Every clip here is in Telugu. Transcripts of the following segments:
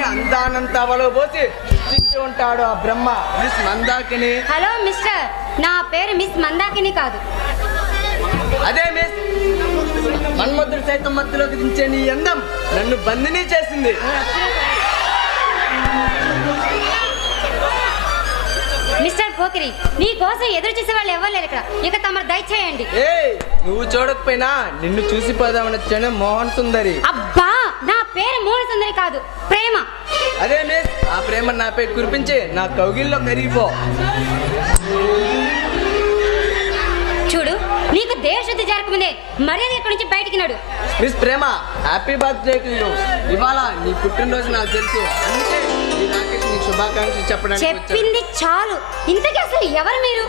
వాడిని అందానంత అవలో పోసి తింటూ ఉంటాడు ఆ బ్రహ్మ. మిస్ మందాకిని. హలో మిస్టర్, నా పేరు మిస్ మందాకిని కాదు. అదే మిస్, మన్మధుడు సైతం మధ్యలోకి దించే నీ అందం నన్ను బంధిని చేసింది. మిస్టర్ పోకిరి, నీ కోసం ఎదురు చూసే వాళ్ళు ఎవరు లేరు ఇక్కడ. ఇక తమరు దయచేయండి. నువ్వు చూడకపోయినా నిన్ను చూసిపోదామని వచ్చాను మోహన్ సుందరి. అబ్బా, నా పేరు మోహన్ సుందరి కాదు, ప్రేమ. అదే మిస్, ఆ ప్రేమ నాపై కురిపించి నా కౌగిల్లో కరిగిపో. చూడు, నీకు దేవశుద్ధి జరగకముందే మర్యాద ఇక్కడి నుంచి బయటికి నడు. Miss Prema, happy birthday to you. ఇవాళ నీ పుట్టినరోజు నాకు తెలుసు, అందుకే ఈ రాకేష్ నీకు శుభాకాంక్షలు చెప్పడానికి చెప్పింది చాలు. ఇంతకీ అసలు ఎవరు మీరు?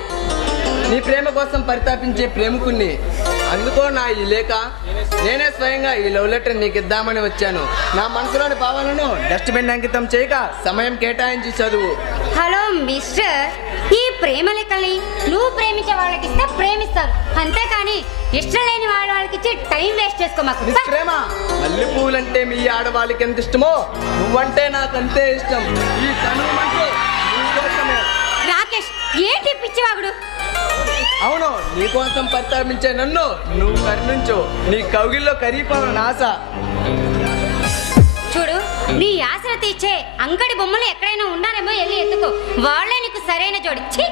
నీ ప్రేమ కోసం పరితాపించే ప్రేమికుణ్ణి. అందుకో నా ఈ లేఖ. నేనే స్వయంగా ఈ లవ్ లెటర్ నీకు ఇద్దామని వచ్చాను. నా మనసులోని భావాలను డస్ట్బిన్ అంకితం చేయక సమయం కేటాయించి చదువు. హలో మిస్టర్, ఈ ప్రేమ లెక్కల్ని నువ్వు ప్రేమించే వాళ్ళకి ఇస్తే ప్రేమిస్తారు, అంతేకాని ఇష్టం లేని వాళ్ళకి ఇచ్చి టైం వేస్ట్ చేసుకోమాకు. మిస్ ప్రేమ, మల్లె పువ్వులంటే మీ ఆడవాళ్ళకి ఎంత ఇష్టమో నువ్వంటే నాకు అంతే ఇష్టం. ఈ కనుమంటూ నీకోసమే. రాకేష్, ఏంటి పిచ్చివాగుడు? అవును, నీకోసం పరితాపించే నన్ను నువ్వు కరుణించు. నీ కౌగిల్లో కరిగిపోవాలని ఆశ. చూడు, నీ ఆశలు తీర్చే అంగడి బొమ్మలు ఎక్కడైనా ఉన్నారేమో వెళ్ళి ఎత్తుకో. వాళ్ళే నీకు సరైన జోడి. ఛీ!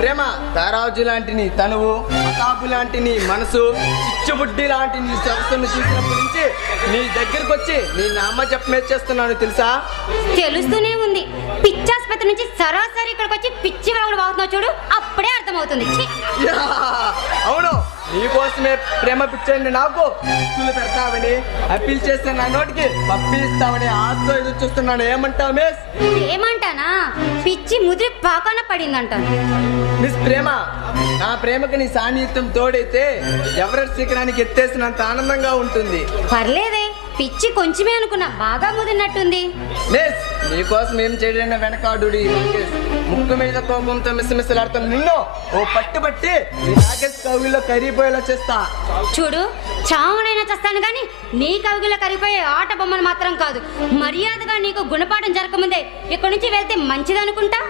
ప్రేమ, తారాజు లాంటి నీ తనువు, మతాబు లాంటి నీ మనసు, చిచ్చుబుడ్డి లాంటి నీ సరస్సును చూసినప్పటి నుంచి నీ దగ్గరకు వచ్చి నీ నామ జపమే చేస్తున్నాను తెలుసా? తెలుస్తూనే ఉంది. పిచ్చాసుపత్రి నుంచి సరాసరి ఇక్కడికి వచ్చి పిచ్చి వాగుడు వాగుతున్నావు చూడు, అప్పుడే అర్థమవుతుంది. ఛీ! యా! అవును, నీకోసమే ప్రేమ పిచ్చండి నాకు పిచ్చులు పెడతావని, అప్పీల్ చేస్తే నా నోటికి పప్పి ఇస్తావని ఆశతో ఎదురు చూస్తున్నాను. ఏమంటావు మిస్? ఏమంటానా? పిచ్చి ముదిరి పాకాన పడిందంటాను. మిస్ ప్రేమ, నా ప్రేమకి నీ సాన్నిహిత్యం తోడైతే ఎవరెస్ట్ శిఖరానికి ఎత్తేసినంత ఆనందంగా ఉంటుంది. పర్లేదే, పిచ్చి కొంచెమే అనుకున్నా, బాగా ముదిరినట్టుంది. మిస్, నీకోసం ఏం చేయలేన వెనకాడు ముక్కు మీద కోపంతో మిస్మిస్లాడుతాను నిన్ను ఓ పట్టుబట్టి నీ రాకేష్ కౌగిల్లో కరిగిపోయేలా చేస్తా. చూడు, చావునైనా చేస్తాను కానీ నీ కవిగిలో కరిగిపోయే ఆట బొమ్మను మాత్రం కాదు. మర్యాదగా నీకు గుణపాఠం జరగకముందే ఇక్కడి నుంచి వెళ్తే మంచిదనుకుంటా.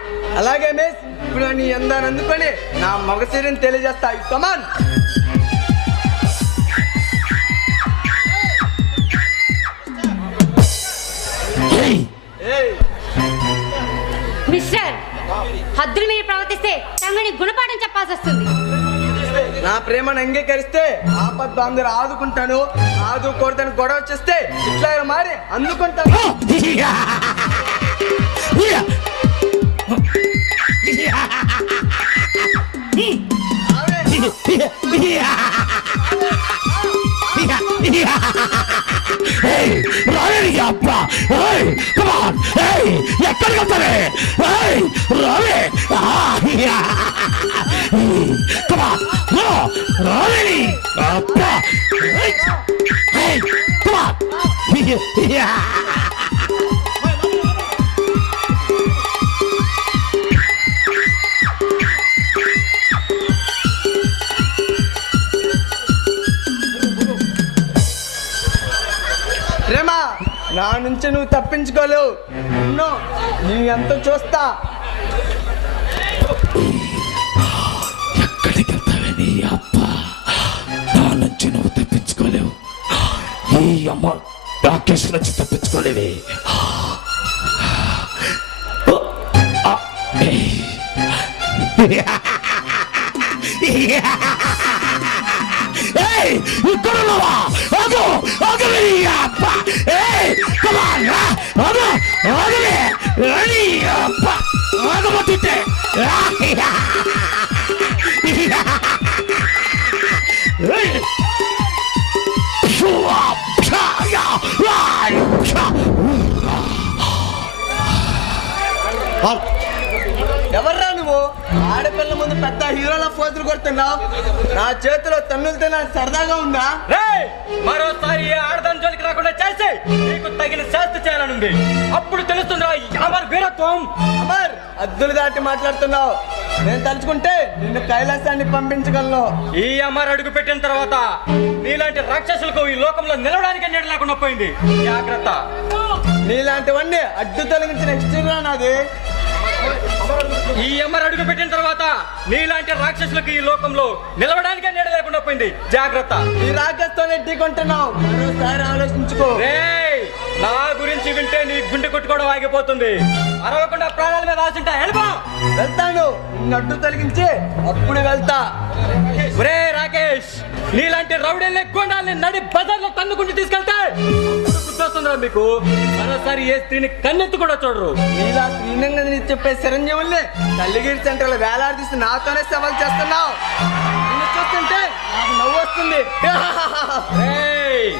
అలాగే మిస్, ఇప్పుడు నీ అందాన్ని అందుకొని నా మగసిరిని తెలియజేస్తా. కమాన్. మిస్టర్, హద్దులు మీరు ప్రవర్తిస్తే తమని గుణపాఠం చెప్పాల్సి వస్తుంది. నా ప్రేమను అంగీకరిస్తే ఆపద్బాంధులు ఆదుకుంటాను, ఆదుకోడదని గొడవ చేస్తే ఇట్లా మారి అందుకుంటాను. ఎక్కడికి వెళ్తారే? ప్రేమ, నా నుంచి నువ్వు తప్పించుకోలేవు. నీ ఎంత చూస్తా. ఎక్కడికి వెళ్తావే నీ అప్ప? నా నుంచి నువ్వు తప్పించుకోలేవు. ఈ అమ్మ రాకేష్ నుంచి తప్పించుకోలేవే. ఇక్కడున్నావా? అదో అగలే అప్ప. అగలే అప్ప, ఆగబోతుంటే ఎవర్రా నువ్వు? ఆడపిల్ల ముందు పెద్ద హీరోల పోతులు కొడుతున్నావు. నా చేతిలో తన్నులతో నాకు సరదాగా ఉందా? మరోసారి ఆడదాని జోలికి రాకుండా చేసి నీకు తగిన శాస్తి చేయాలనుంది. అప్పుడు తెలుస్తుందిరా అమర్ వీరత్వం. అమర్, అద్దులు దాటి మాట్లాడుతున్నావు. నేను తలుచుకుంటే నిన్ను కైలాసాన్ని పంపించగలను. ఈ అమర్ అడుగు పెట్టిన తర్వాత నీలాంటి రాక్షసులకు ఈ లోకంలో నిలవడానికి నీడ లేకుండా పోయింది. జాగ్రత్త. నీలా అడ్డు తొలగించిన ఎక్స్ట్రా నాది. ఈ ఎమ్మరు అడుగు పెట్టిన తర్వాత నీలాంటి రాక్షసులకు ఈ లోకంలో నిలవడానికే నీడ లేకుండా పోయింది. జాగ్రత్త. ఈ రాగస్తో నెట్టుకుంటున్నావు, మరోసారి ఆలోచించుకో. రేయ్, నా గురించి వింటే నీ గుండె కొట్టుకోవడం ఆగిపోతుంది. అరవకుండా ప్రాణాల మీద ఆశంటా. వెళ్ళిపో. వెళ్తాను, నిన్ను అడ్డు తొలగించి అప్పుడు వెళ్తా. ఒరే రాకేష్, నీలాంటి రౌడీల్ని గుండాల్ని నడి బజార్లో తన్నుకుంటూ తీసుకెళ్తే గుర్తొస్తుందిరా మీకు. మరోసారి ఏ స్త్రీని కన్నెత్తి కూడా చూడరు. నీలా శ్రీనంగని చెప్పే చిరంజీవుల్ని కల్లిగిరి సెంటర్లో వేలాడదీసి నాతోనే సవాల్ చేస్తున్నావు. నిన్ను చూస్తుంటే నాకు నవ్వు వస్తుంది. రేయ్,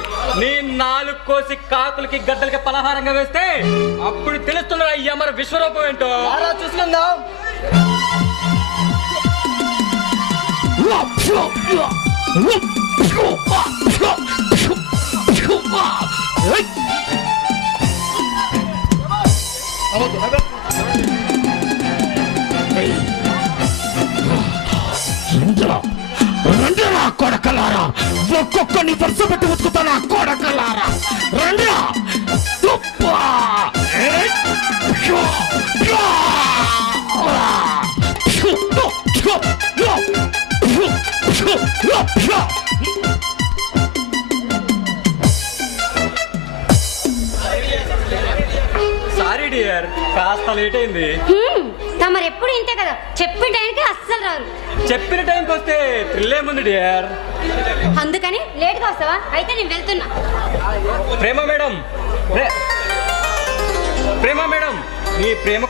నీ నాలుగు కోసి కాకులకి గద్దలకి పలహారంగా వేస్తే అప్పుడు తెలుస్తుందిరా ఈ అమర విశ్వరూపం ఏంటో. అలా చూసుకుందాం. రండిరా కొడకలారా, ఒక్కొక్కని వరుస పెట్టి ఉతుకుతాను. కొడకలారా రండిరా. సారీ డియర్, కాస్త లేట్ అయింది. తమరెప్పుడు ఇంతే కదా, చెప్పిన టైంకి అస్సలు రారు. చెప్పిన టైంకి వస్తే థ్రిల్ ఏముంది డియర్. అందుకని లేట్గా వస్తావా? అయితే నేను వెళ్తున్నా. ప్రేమ మేడం, ప్రేమ మేడం, నీ ప్రేమ